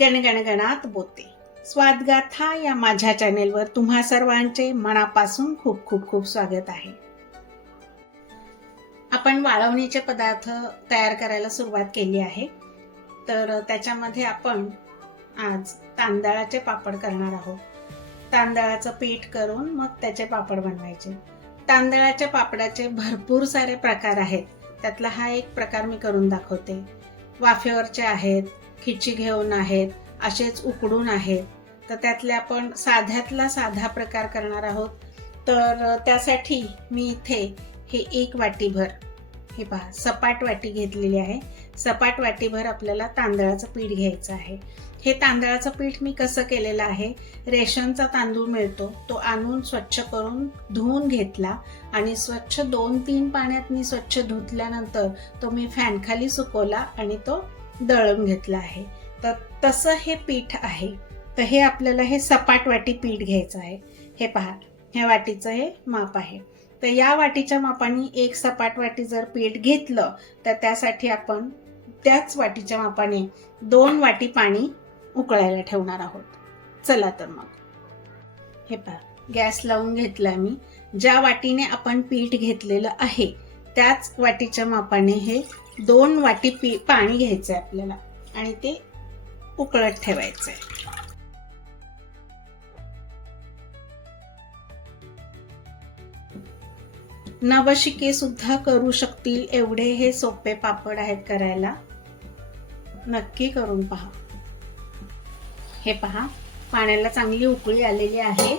गणगणगणात बोते. स्वादगाथा या माझ्या चॅनेलवर तुम्हा सर्वांचे मनापासून खूप खूप खूप स्वागत आहे. आपण वाळवणीचे पदार्थ तयार करायला सुरुवात केली आहे. तर त्याच्यामध्ये आपण आज तांदळाचे पापड करणार आहोत. तांदळाचं पीठ करून मग त्याचे पापड बनवायचे. तांदळाच्या पापडाचे भरपूर सारे प्रकार आहेत. त्यातला हा एक प्रकार मी करून दाखवते. वाफेवरचे आहेत, खिची घेऊन आहेत, असेच उकडून आहेत. तर त्यातले आपण साध्यातला साधा प्रकार करणार आहोत. तर त्यासाठी मी इथे हे एक वाटीभर, हे पहा सपाट वाटी घेतलेली आहे. सपाट वाटीभर आपल्याला तांदळाचं पीठ घ्यायचं आहे. हे तांदळाचं पीठ मी कसं केलेलं आहे, रेशनचा तांदूळ मिळतो तो आणून स्वच्छ करून धुवून घेतला आणि स्वच्छ 2-3 पाण्यात मी स्वच्छ धुतल्यानंतर तो मी फॅनखाली सुकवला आणि तो दळून घेतला आहे. तर तसं हे पीठ आहे. तर हे आपल्याला हे सपाट वाटी पीठ घ्यायचं आहे. हे पहा, ह्या वाटीचं हे माप आहे. तर या वाटीच्या मापाने एक सपाट वाटी जर पीठ घेतलं तर त्यासाठी आपण त्याच वाटीच्या मापाने 2 वाटी पाणी उकळायला ठेवणार आहोत. चला तर मग हे पहा, गॅस लावून घेतला मी. ज्या वाटीने आपण पीठ घेतलेलं आहे त्याच वाटीच्या मापाने हे 2 वाटी पाणी घ्यायचं आहे आपल्याला आणि ते उकळत ठेवायचंय. नवशिके सुद्धा करू शकतील एवढे हे सोपे पापड आहेत करायला. नक्की करून पहा. हे पहा, पाण्याला चांगली उकळी आलेली आहे.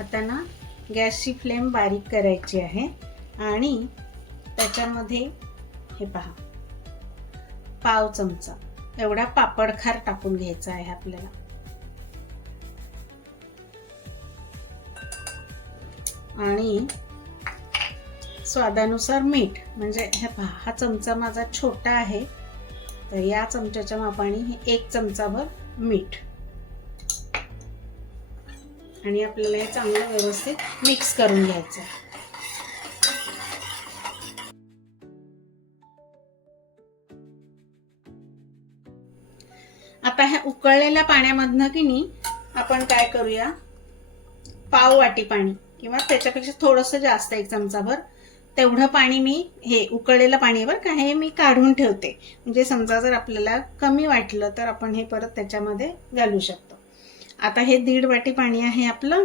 आता ना गॅसची फ्लेम बारीक करायची आहे आणि त्याच्यामध्ये हे पहा, पाव चमचा एवढा पापड खार टाकून घ्यायचा आहे आपल्याला. आणि स्वादानुसार मीठ. म्हणजे हे पहा, हा चमचा माझा छोटा आहे तर या चमच्याच्या मापाने हे 1 चमचाभर मीठ. आणि आपल्याला हे चांगलं व्यवस्थित मिक्स करून घ्यायचं. आता ह्या उकळलेल्या पाण्यामधनं की नाही आपण काय करूया, पाव वाटी पाणी किंवा त्याच्यापेक्षा थोडंसं जास्त 1 चमचाभर तेवढं पाणी मी, हे उकळलेलं पाणी बरं का, हे मी काढून ठेवते. म्हणजे समजा जर आपल्याला कमी वाटलं तर आपण हे परत त्याच्यामध्ये घालू शकतो. आता हे 1.5 वाटी पाणी आहे आपलं.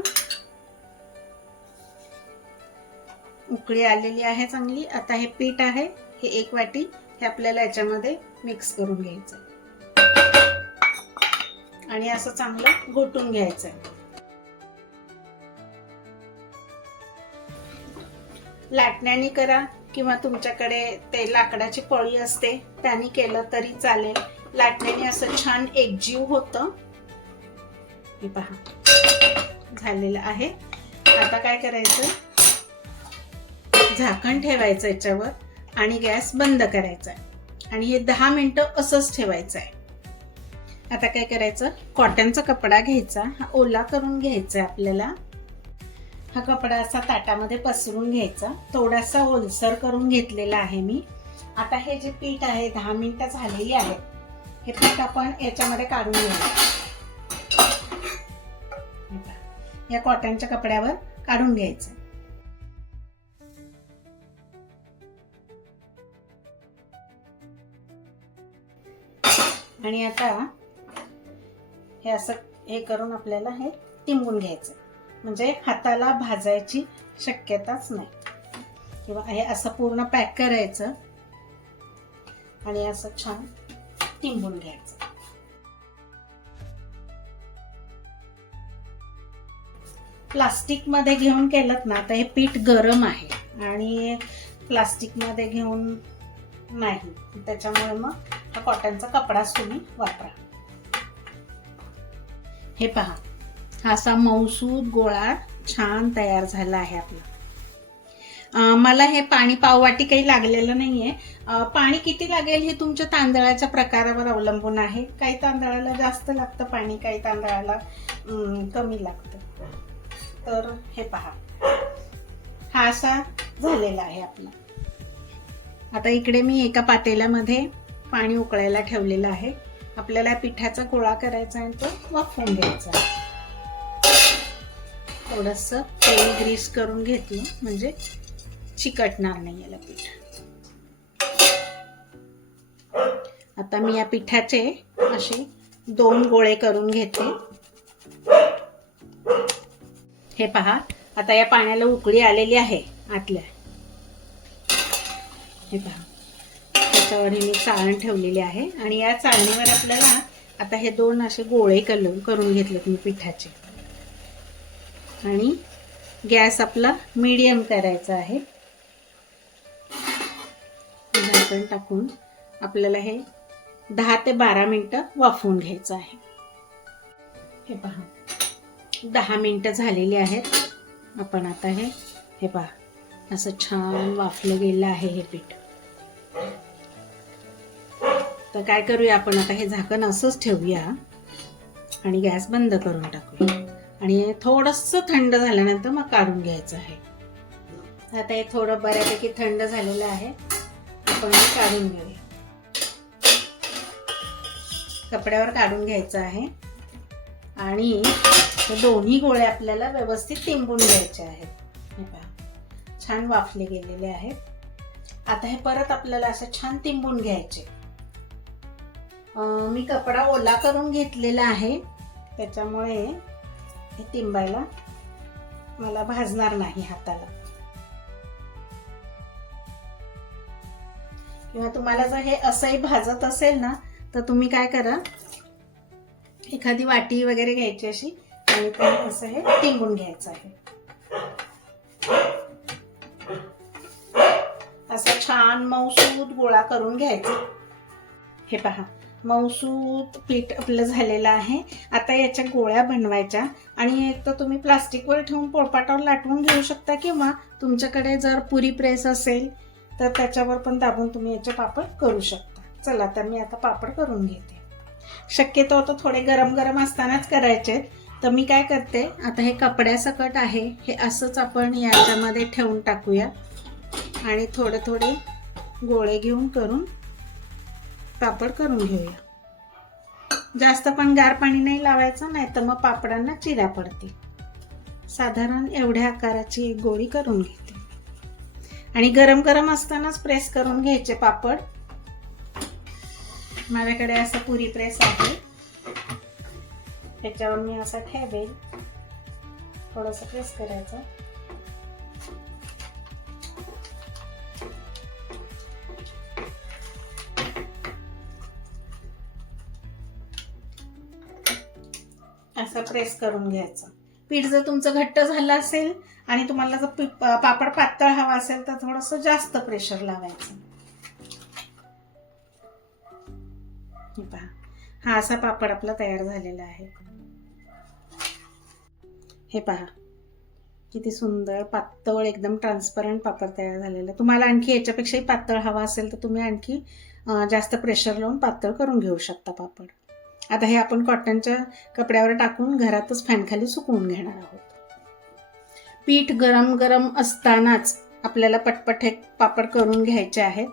उकळी आलेली आहे चांगली. आता हे पीठ आहे हे 1 वाटी, हे आपल्याला याच्यामध्ये मिक्स करून घ्यायचं आणि असं चांगलं घोटून घ्यायचं. लाटण्याने करा किंवा तुमच्याकडे ते लाकडाची पळी असते त्याने केलं तरी चालेल. लाटण्याने असं छान एकजीव होतं. हे पहा, झालेलं आहे. आता काय करायचं, झाकण ठेवायचं याच्यावर आणि गॅस बंद करायचा आणि हे 10 मिनिटं असंच ठेवायचं आहे. आता काय करायचं, कॉटनचा कपडा घ्यायचा, हा ओला करून घ्यायचा आपल्याला. हा कपडा असा ताटामध्ये पसरून घ्यायचा. थोडासा ओलसर करून घेतलेला आहे मी. आता हे जे पीठ आहे 10 मिनिटं झालेली आहे, हे पीठ आपण याच्यामध्ये काढून घ्यायचं. या कॉटनच्या कपड्यावर काढून घ्यायचं. आणि आता हे असं हे करून आपल्याला हे टिंबून घ्यायचं. म्हणजे हाताला भाजायची शक्यताच नाही. किंवा हे असं पूर्ण पॅक करायचं आणि असं छान टिंबून घ्यायचं. प्लास्टिक मध्ये घेऊन केलं ना तर हे पीठ गरम आहे आणि प्लास्टिक मध्ये घेऊन नाही, त्याच्यामुळे मग हा कॉटनचा कपडाच तुम्ही वापरा. हे पहा, हा असा मऊसूद गोळा छान तयार झाला आहे आपला. मला हे पाणी पाववाटी काही लागलेलं नाहीये. पाणी किती लागेल हे तुमच्या तांदळाच्या प्रकारावर अवलंबून आहे. काही तांदळाला जास्त लागतं पाणी, काही तांदळाला कमी लागतं. तर हे पहा, हा असा झालेला आहे आपला. आता इकडे मी एका पातेल्यामध्ये पाणी उकळायला ठेवलेलं आहे. आपल्याला पिठाचा गोळा करायचा आहे, तो वाफवून घ्यायचा. थोडंसं तेल ग्रीस करून घेतलं म्हणजे चिकटणार नाही याला पीठ. आता मी या पिठाचे असे 2 गोळे करून घेते. हे पहा, आता या पाण्याला उकळी आलेली आहे आतल्या. हे पहा, त्याच्यावर मी चाळण ठेवलेली आहे आणि या चाळणीवर आपल्याला आता हे 2 असे गोळे करून घेतलेत मी पिठाचे. आणि गॅस आपला मीडियम करायचा आहे. झाकण टाकून आपल्याला हे 10 ते 12 मिनिटं वाफवून घ्यायचं आहे. हे पहा, 10 मिनिटं झालेली आहेत. आपण आता हे पहा असं छान वाफलं गेलं आहे हे पीठ. तर काय करूया आपण आता, हे झाकण असंच ठेवूया आणि गॅस बंद करून टाकूया. आणि थोडंसं थंड झाल्यानंतर मग काढून घ्यायचं आहे. आता हे थोडं बऱ्यापैकी थंड झालेलं आहे. आपण हे काढून घेऊया. कपड्यावर काढून घ्यायचं आहे आणि हे दोन्ही गोळे आपल्याला व्यवस्थित तिंबून घ्यायचे आहेत. हे पहा, छान वाफले गेलेले आहेत. आता हे परत आपल्याला असं छान तिंबून घ्यायचे. मी कपडा ओला करून घेतलेला आहे, त्याच्यामुळे हे तिंबायला मला भाजणार नाही हाताला. किंवा तुम्हाला जर हे असंही भाजत असेल ना, तर तुम्ही काय करा, एखादी वाटी वगैरे घ्यायची अशी आणि ते असं हे तिंबून घ्यायचं आहे. असं छान मऊसूत गोळा करून घ्यायचा. हे पहा, मऊसूत पीठ आपलं झालेलं आहे. आता याच्या गोळ्या बनवायच्या आणि एक तर तुम्ही प्लास्टिकवर ठेवून पोळपाटावर लाटून घेऊ शकता, किंवा तुमच्याकडे जर पुरी प्रेस असेल तर त्याच्यावर पण दाबून तुम्ही याचे पापड करू शकता. चला, तर मी आता पापड करून घेते. शक्यतो आता थोडे गरम गरम असतानाच करायचे. तर मी काय करते, आता हे कपड्यासकट आहे, हे असंच आपण याच्यामध्ये ठेवून टाकूया आणि थोडे थोडे गोळे घेऊन करून पापड करून घेऊया. जास्त पण गार पाणी नाही लावायचं, नाही तर मग पापडांना चिरा पडतील. साधारण एवढ्या आकाराची एक गोळी करून घेते आणि गरम गरम असतानाच प्रेस करून घ्यायचे पापड. माझ्याकडे असं पुरी प्रेस आहे, त्याच्यावर मी असं ठेवेल. थोडंसं प्रेस करायचं. असं प्रेस करून घ्यायचं. पीठ जर तुमचं घट्ट झालं असेल आणि तुम्हाला जर पापड पातळ हवा असेल तर थोडंसं जास्त प्रेशर लावायचं. हे पहा, हा असा पापड आपला तयार झालेला आहे. हे पहा, किती सुंदर पातळ एकदम ट्रान्सपरंट पापड तयार झालेला. तुम्हाला आणखी याच्यापेक्षाही पातळ हवा असेल तर तुम्ही आणखी जास्त प्रेशर लावून पातळ करून घेऊ शकता पापड. आता हे आपण कॉटनच्या कपड्यावर टाकून घरातच फॅनखाली सुकवून घेणार आहोत. पीठ गरम गरम असतानाच आपल्याला पटपट हे पापड करून घ्यायचे आहेत.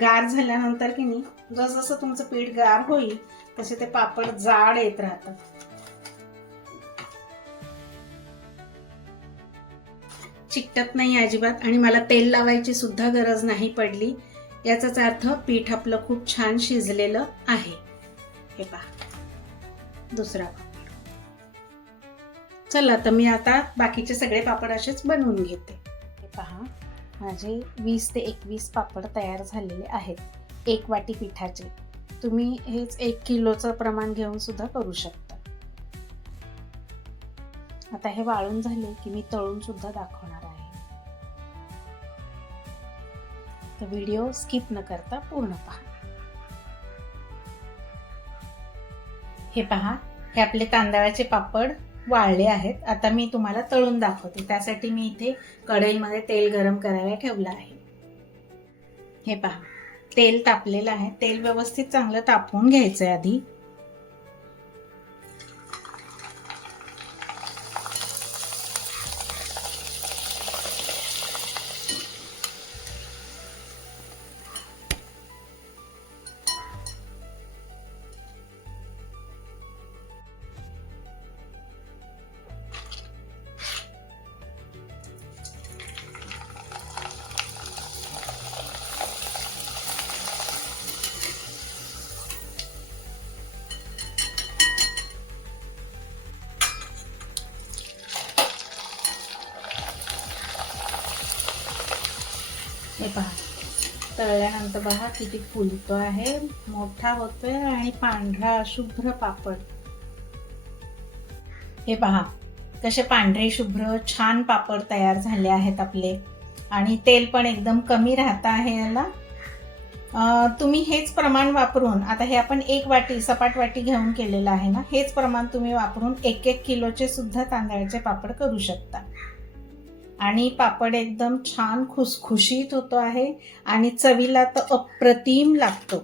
गार झाल्यानंतर की नाही, जसं तुमचं पीठ गार होईल तसे ते पापड जाड येत राहतात. चिकटत नाही अजिबात आणि मला तेल लावायची सुद्धा गरज नाही पडली. याचाच अर्थ पीठ आपलं खूप छान शिजलेलं आहे. हे पहा, दुसरा पापड. चला, तर मी आता बाकीचे सगळे पापड असेच बनवून घेते. हे पहा, माझे 20 ते 21 पापड तयार झालेले आहेत. 1 वाटी पिठाचे. तुम्ही हेच 1 किलोचं प्रमाण घेऊन सुद्धा करू शकता. आता हे वाळून झाले की मी तळून सुद्धा दाखवणार आहे. तर व्हिडिओ स्किप न करता पूर्ण पहा. हे पहा, हे आपले तांदळाचे पापड वाळले आहेत. आता मी तुम्हाला तळून दाखवते. त्यासाठी मी इथे कढईमध्ये तेल गरम करायला ठेवलं आहे. हे पहा, तेल तापलेलं आहे. तेल व्यवस्थित चांगलं तापवून घ्यायचंय आधी. तळल्यानंतर बघा किती फुलतो आहे, मोठा होतोय आणि पांढरा शुभ्र पापड. हे पहा कसे पांढरे शुभ्र छान पापड तयार झाले आहेत आपले. आणि तेल पण एकदम कमी राहत आहे याला. तुम्ही हेच प्रमाण वापरून, आता हे आपण 1 वाटी सपाट वाटी घेऊन केलेलं आहे ना, हेच प्रमाण तुम्ही वापरून 1-1 किलोचे सुद्धा तांदळाचे पापड करू शकता. आणि पापड एकदम छान खुसखुशीत होतो आहे आणि चवीला तर अप्रतिम लागतो.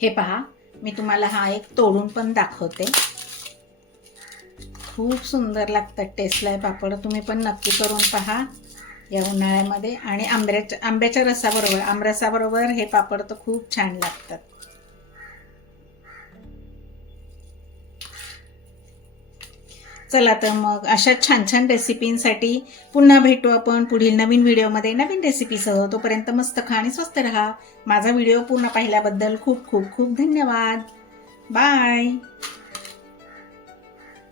हे पहा, मी तुम्हाला हा एक तोडून पण दाखवते. खूप सुंदर लागतात टेस्टला हे पापड. तुम्ही पण नक्की करून पहा या उन्हाळ्यामध्ये. आणि आंब्याच्या रसाबरोबर, आमरसाबरोबर हे पापड तर खूप छान लागतात. चला तर मग अशा छान छान रेसिपींसाठी पुन्हा भेटू आपण पुढील नवीन व्हिडिओमध्ये नवीन रेसिपीसह. तोपर्यंत मस्त खा आणि स्वस्त रहा. माझा व्हिडिओ पूर्ण पाहिल्याबद्दल खूप खूप खूप धन्यवाद. बाय.